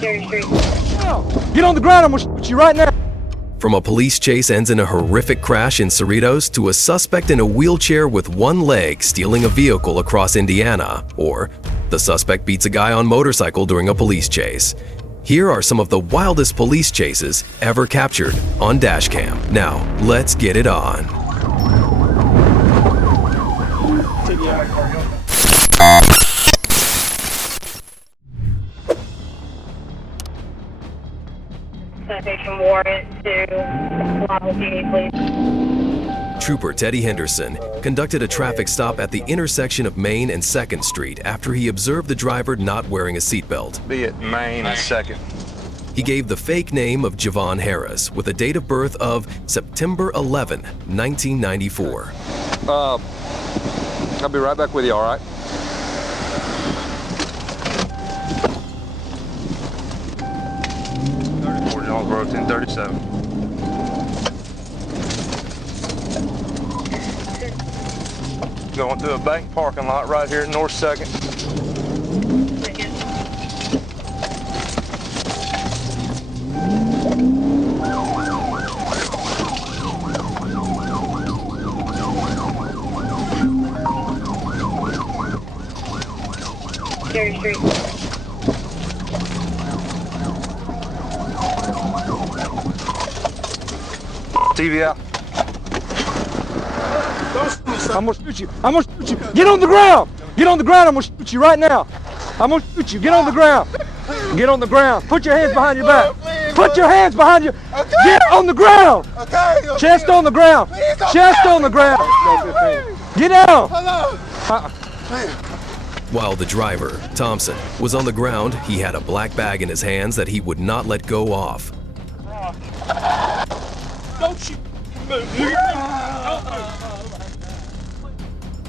Get on the ground, I'm gonna shoot you right now. From a police chase ends in a horrific crash in Cerritos to a suspect in a wheelchair with one leg stealing a vehicle across Indiana, or the suspect beats a guy on motorcycle during a police chase. Here are some of the wildest police chases ever captured on Dashcam. Now, let's get it on. Citation warrant to Lava PD, please. Trooper Teddy Henderson conducted a traffic stop at the intersection of Main and 2nd Street after he observed the driver not wearing a seatbelt. Be at Main and 2nd. He gave the fake name of Javon Harris with a date of birth of September 11, 1994. I'll be right back with you, all right? Jonesboro 1037. Going through a bank parking lot right here at North 2nd. Cherry Street. TV out. I'm gonna shoot you. I'm gonna shoot you. Get on the ground. Get on the ground. I'm gonna shoot you right now. I'm gonna shoot you. Get on the ground. Get on the ground. Put your hands behind your back. Put your hands behind you. Get on the ground. Chest on the ground. Chest on the ground. Get down. While the driver, Thompson, was on the ground, he had a black bag in his hands that he would not let go off. Don't you move.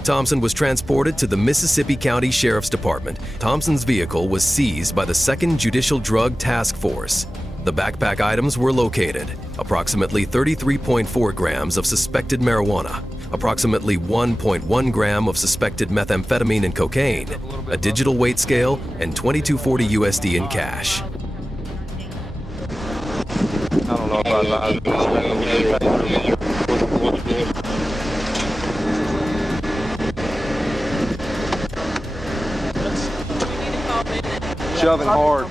Thompson was transported to the Mississippi County Sheriff's Department. Thompson's vehicle was seized by the 2nd Judicial Drug Task Force. The backpack items were located: approximately 33.4 grams of suspected marijuana, approximately 1.1 gram of suspected methamphetamine and cocaine, a digital weight scale, and $22.40 USD in cash. I don't know about that. Shoving hard.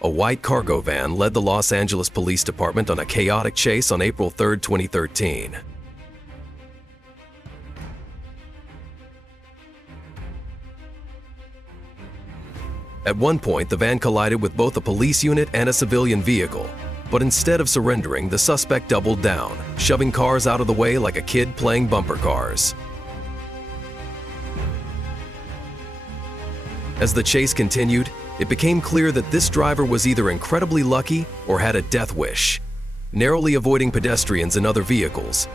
A white cargo van led the Los Angeles Police Department on a chaotic chase on April 3, 2013. At one point, the van collided with both a police unit and a civilian vehicle. But instead of surrendering, the suspect doubled down, shoving cars out of the way like a kid playing bumper cars. As the chase continued, it became clear that this driver was either incredibly lucky or had a death wish, narrowly avoiding pedestrians and other vehicles.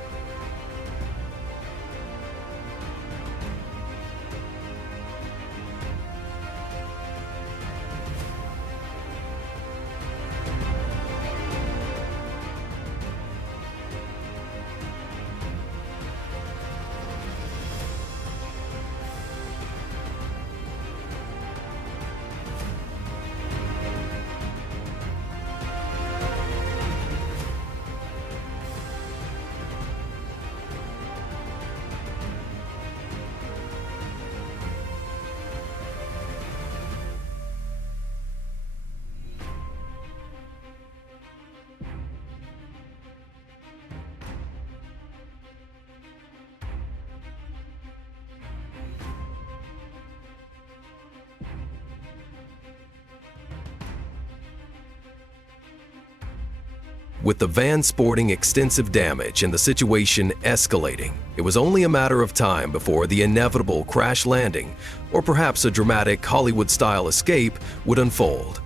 With the van sporting extensive damage and the situation escalating, it was only a matter of time before the inevitable crash landing, or perhaps a dramatic Hollywood-style escape, would unfold.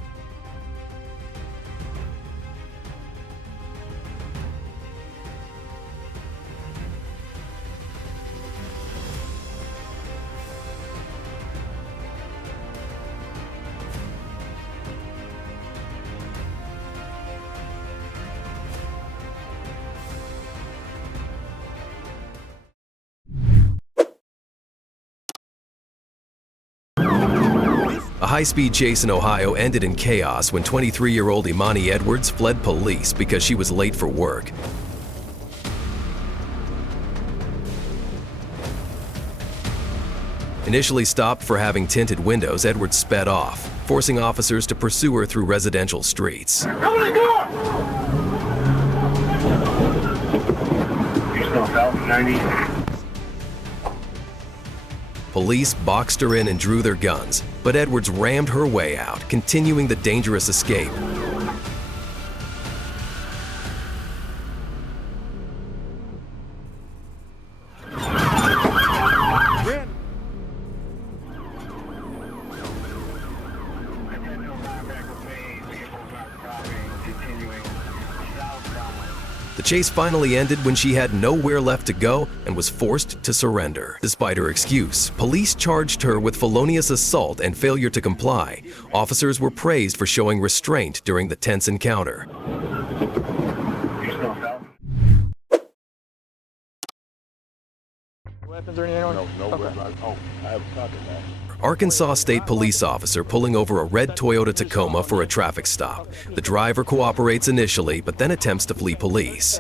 A high-speed chase in Ohio ended in chaos when 23-year-old Imani Edwards fled police because she was late for work. Initially stopped for having tinted windows, Edwards sped off, forcing officers to pursue her through residential streets. Police boxed her in and drew their guns, but Edwards rammed her way out, continuing the dangerous escape. The chase finally ended when she had nowhere left to go and was forced to surrender. Despite her excuse, police charged her with felonious assault and failure to comply. Officers were praised for showing restraint during the tense encounter. Weapons or anything on you? No, I have a copy now. Arkansas State police officer pulling over a red Toyota Tacoma for a traffic stop. The driver cooperates initially, but then attempts to flee police.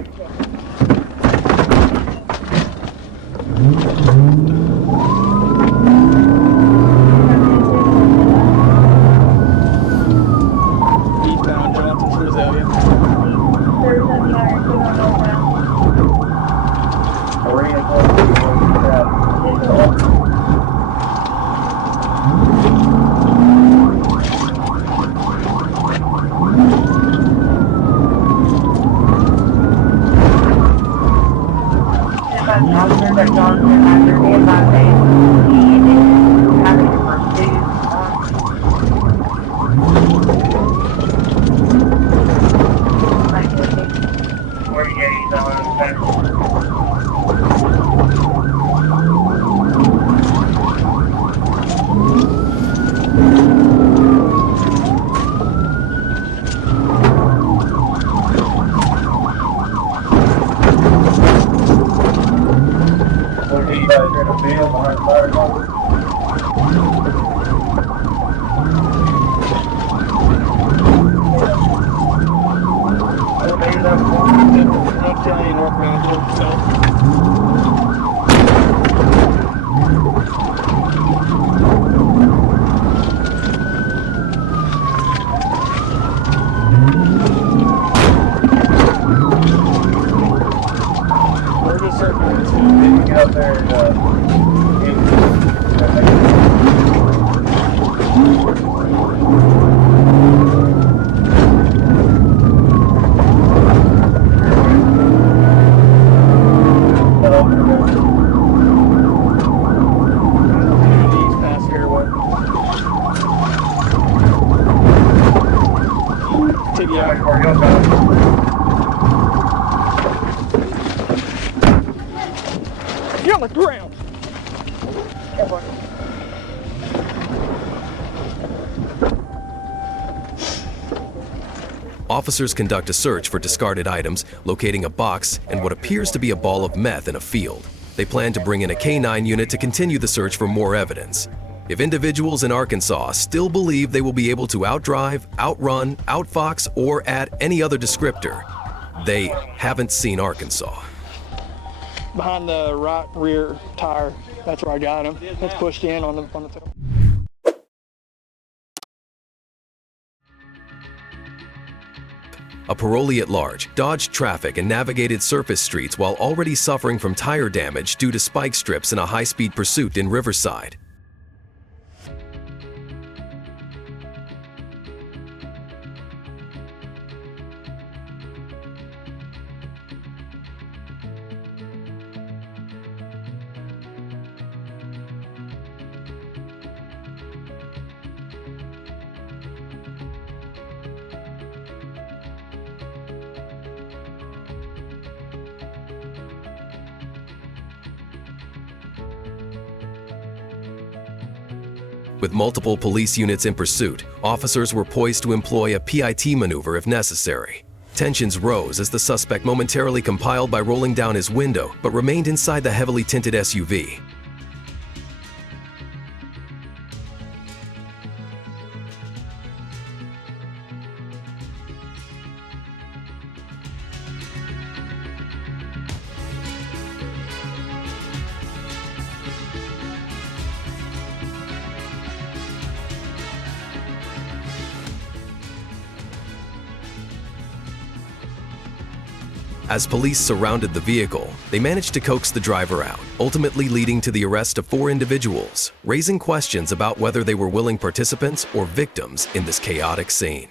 Eastbound Johnson's Rosalia. You're on the ground. Officers conduct a search for discarded items, locating a box and what appears to be a ball of meth in a field. They plan to bring in a K-9 unit to continue the search for more evidence. If individuals in Arkansas still believe they will be able to outdrive, outrun, outfox, or add any other descriptor, they haven't seen Arkansas. Behind the right rear tire, that's where I got him. It's pushed in on the tail. A parolee at large dodged traffic and navigated surface streets while already suffering from tire damage due to spike strips in a high-speed pursuit in Riverside. With multiple police units in pursuit, officers were poised to employ a PIT maneuver if necessary. Tensions rose as the suspect momentarily compiled by rolling down his window, but remained inside the heavily tinted SUV. As police surrounded the vehicle, they managed to coax the driver out, ultimately leading to the arrest of 4 individuals, raising questions about whether they were willing participants or victims in this chaotic scene.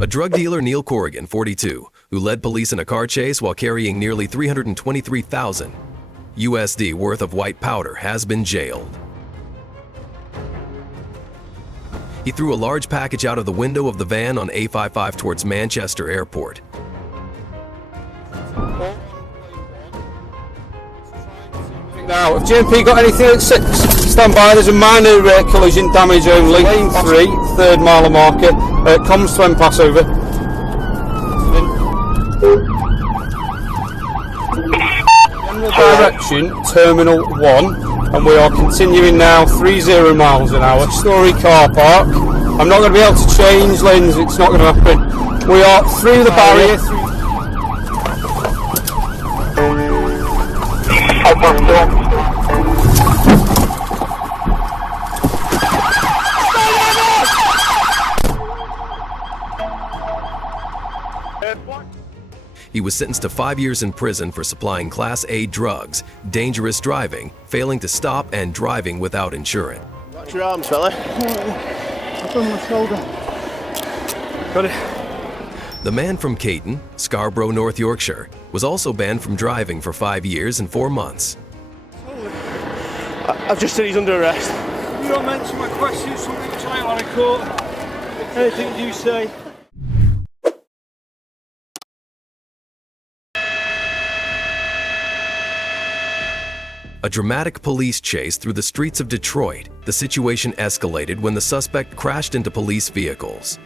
A drug dealer, Neil Corrigan, 42, who led police in a car chase while carrying nearly 323,000 USD worth of white powder, has been jailed. He threw a large package out of the window of the van on A55 towards Manchester Airport. Now, if GMP got anything at 6, stand by. There's a minor collision damage only. Lane 3, 3rd mile marker. Comms to end passover. General direction, Terminal 1, and we are continuing now 30 miles an hour. Story car park. I'm not going to be able to change lanes. It's not going to happen. We are through the barrier. He was sentenced to 5 years in prison for supplying Class A drugs, dangerous driving, failing to stop, and driving without insurance. Watch your arms, fella. Up on my shoulder. Got it. The man from Caton, Scarborough, North Yorkshire, was also banned from driving for 5 years and 4 months. I've just said he's under arrest. You don't mention my questions, something which I want to court. Anything you say. A dramatic police chase through the streets of Detroit. The situation escalated when the suspect crashed into police vehicles.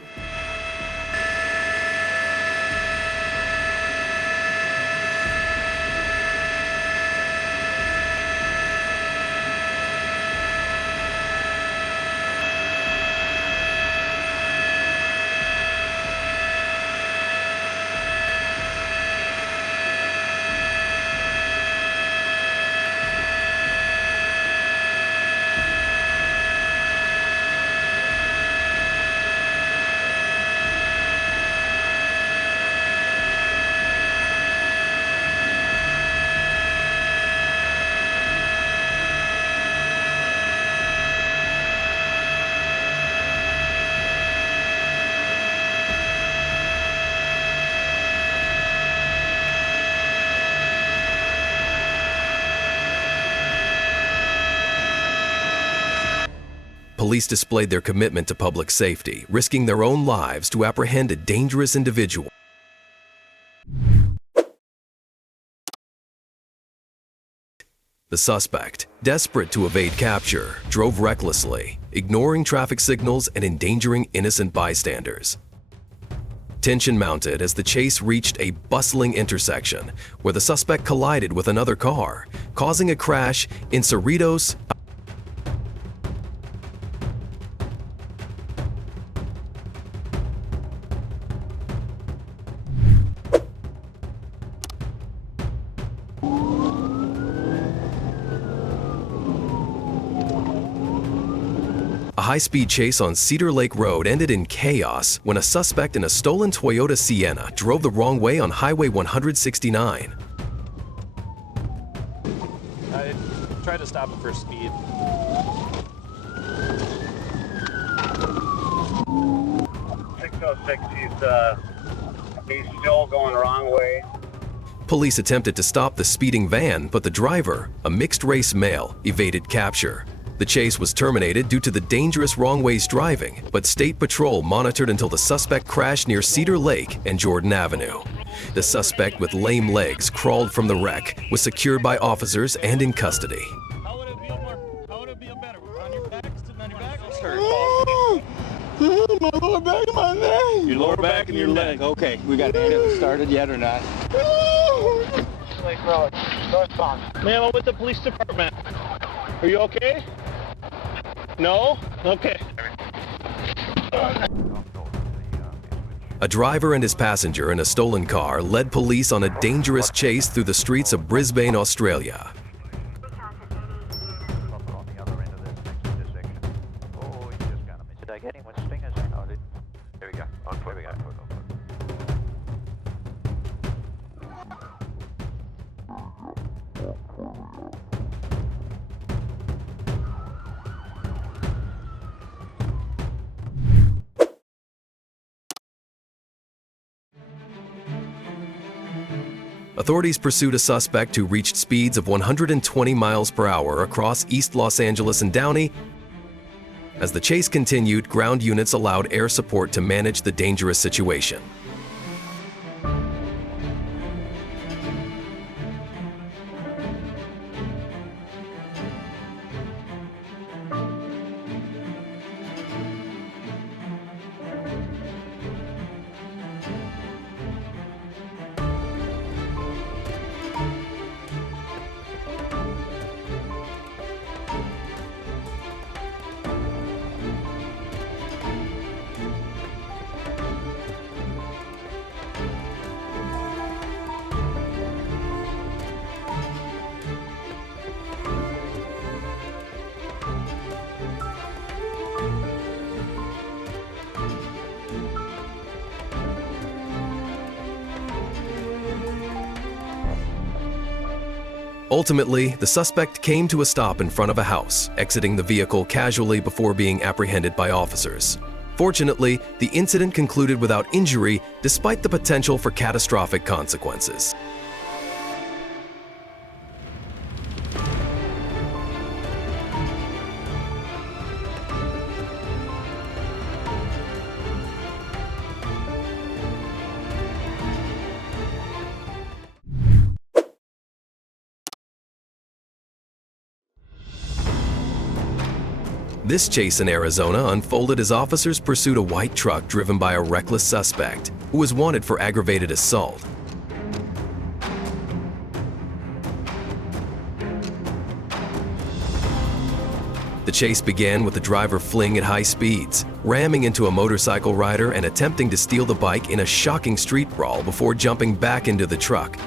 Police displayed their commitment to public safety, risking their own lives to apprehend a dangerous individual. The suspect, desperate to evade capture, drove recklessly, ignoring traffic signals and endangering innocent bystanders. Tension mounted as the chase reached a bustling intersection where the suspect collided with another car, causing a crash in Cerritos. A high-speed chase on Cedar Lake Road ended in chaos when a suspect in a stolen Toyota Sienna drove the wrong way on Highway 169. I tried to stop him for speed. 606, he's still going the wrong way. Police attempted to stop the speeding van, but the driver, a mixed-race male, evaded capture. The chase was terminated due to the dangerous wrong-ways driving, but State Patrol monitored until the suspect crashed near Cedar Lake and Jordan Avenue. The suspect with lame legs crawled from the wreck, was secured by officers and in custody. How would it be better? On your back? Sitting on your back? My lower back and my leg. Your lower back and your leg. Okay, we got it started yet or not? Lake Road, northbound. Ma'am, I'm with the police department. Are you okay? No? Okay. A driver and his passenger in a stolen car led police on a dangerous chase through the streets of Brisbane, Australia. Did I get him with stingers? No, I didn't. Here we go. Here we go. Authorities pursued a suspect who reached speeds of 120 miles per hour across East Los Angeles and Downey. As the chase continued, ground units allowed air support to manage the dangerous situation. Ultimately, the suspect came to a stop in front of a house, exiting the vehicle casually before being apprehended by officers. Fortunately, the incident concluded without injury, despite the potential for catastrophic consequences. This chase in Arizona unfolded as officers pursued a white truck driven by a reckless suspect who was wanted for aggravated assault. The chase began with the driver fleeing at high speeds, ramming into a motorcycle rider and attempting to steal the bike in a shocking street brawl before jumping back into the truck.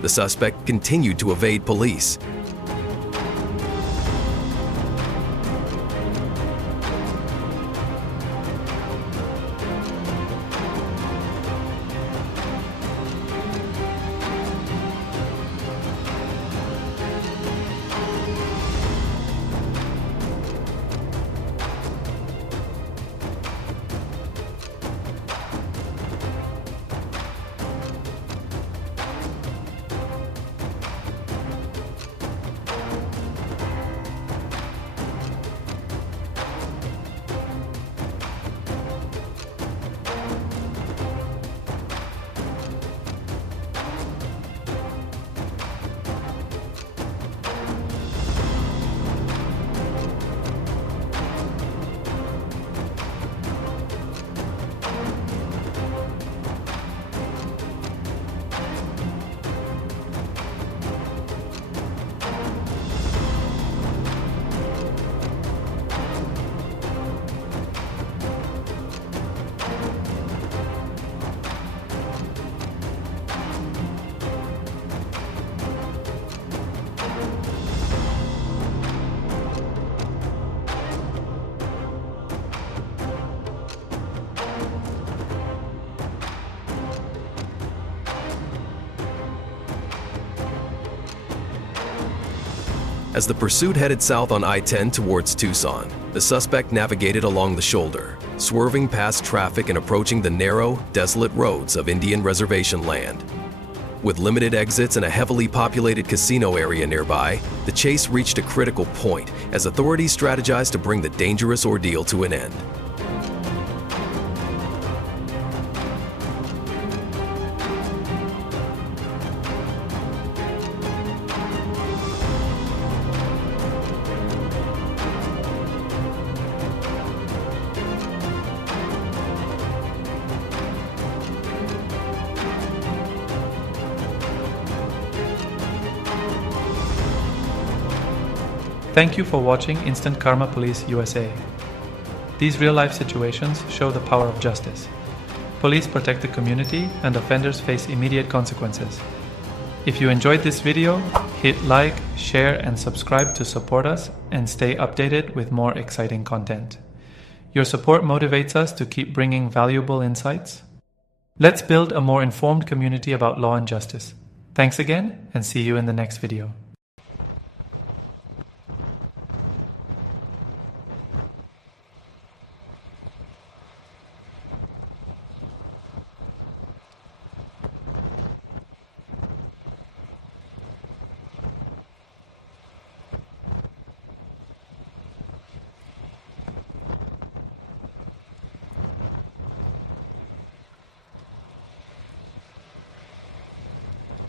The suspect continued to evade police. As the pursuit headed south on I-10 towards Tucson, the suspect navigated along the shoulder, swerving past traffic and approaching the narrow, desolate roads of Indian reservation land. With limited exits and a heavily populated casino area nearby, the chase reached a critical point as authorities strategized to bring the dangerous ordeal to an end. Thank you for watching Instant Karma Police USA. These real-life situations show the power of justice. Police protect the community and offenders face immediate consequences. If you enjoyed this video, hit like, share and subscribe to support us and stay updated with more exciting content. Your support motivates us to keep bringing valuable insights. Let's build a more informed community about law and justice. Thanks again and see you in the next video.